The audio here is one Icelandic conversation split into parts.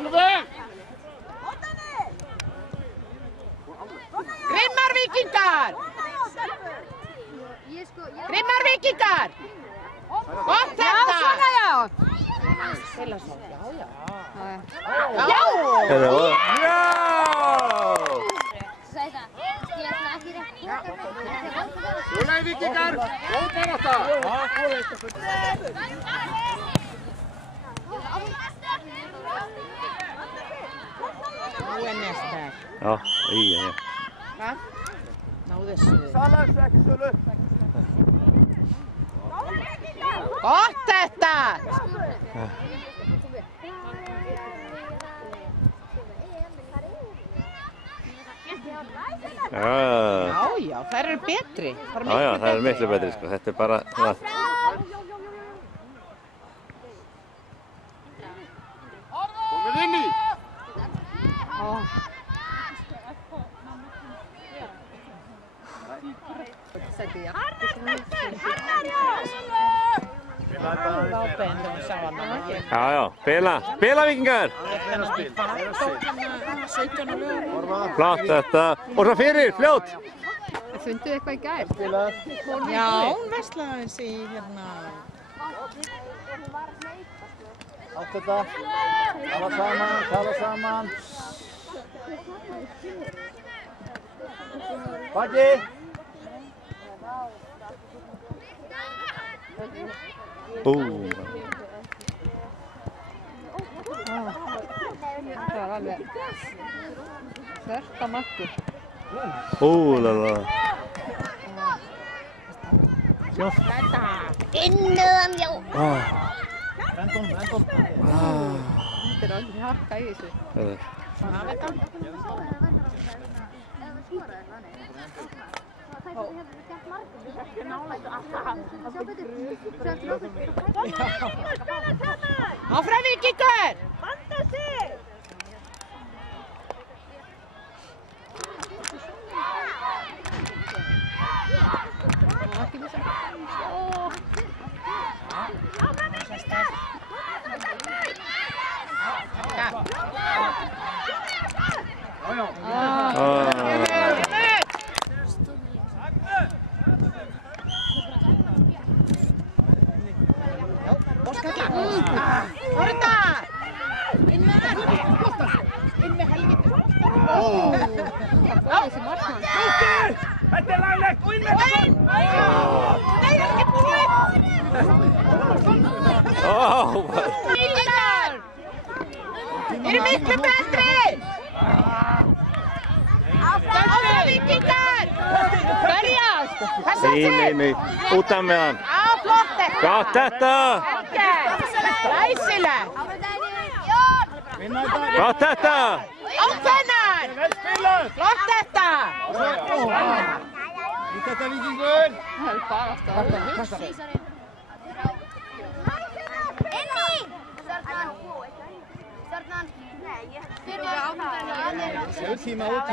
Alveg! Grimmar Víkingar! Grimmar Víkingar! Gott þetta! Já, svona já! Spila svo, já. Já! Úrlega Víkingar! Góð barátta! Nú næsta. Já, já. Hvað? Náðu þessu. Salas, ekki sölu. Gott þetta! Já, þær eru betri. Já, þær eru miklu betri, sko. Þetta er bara... Komið inn í! Já, spila Víkingar! Flott þetta. Og svo fyrir, fljót! Funduðu eitthvað í gær? Já, hún veslaði aðeins í hérna... Allt þetta. Tala saman. Baki! Það var alveg þvert á markið. Lala. Innan, já. Vendum. Þetta er alveg harka í þessu. Áfram Víkingar! Vanda sig! Þetta er laglegt og inn með þetta! Nei, ekki búið! Víkingar! Eru miklu betri! Áfram Víkingar! Berjast! Hvað sagði þið? Nei, út af með hann. Á, flott þetta! Gott þetta! Glæsilegt! Gott þetta! Ákveðnar! Vel spilað! Flott þetta! Út þetta Víkingur! Það er bara aftur. Tíma út.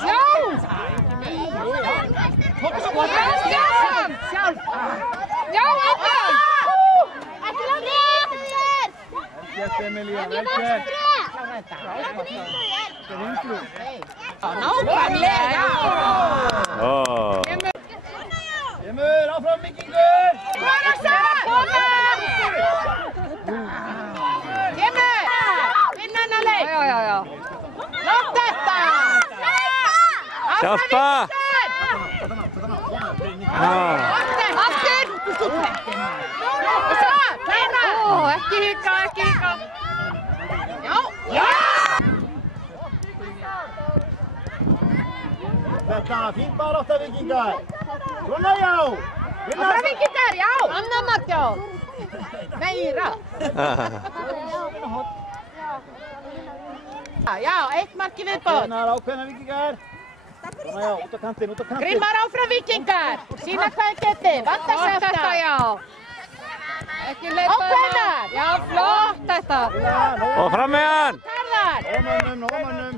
Já! Sjálf! Já, áfram! Ekki langt! Gert Emilía, vel gert! Nákvæmlega! Kemur, áfram Víkingur! Hvað er það? Kemur! Vinna hana leik! Já. Flott þetta! Hjálpa! Aftur! Og svo, kleina! Ekki hika. Já! Þetta, fín barátta Víkingar! Svona já! Áfram Víkingar, já! Anna Matjó! Meira! Já, eitt mark í viðbót! Ákveðnar Víkingar! Svona já, út á kantinn! Grimmar áfram Víkingar! Sýna hvað þið getið! Vandast Þetta, þetta! já. Ekki leipa Ákveðnar! Já, flott þetta. Og fram með hann! Tarðar! Ómönnum!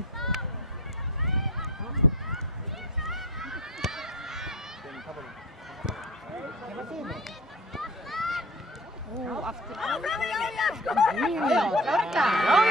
aftur. Já, klára þetta. Já,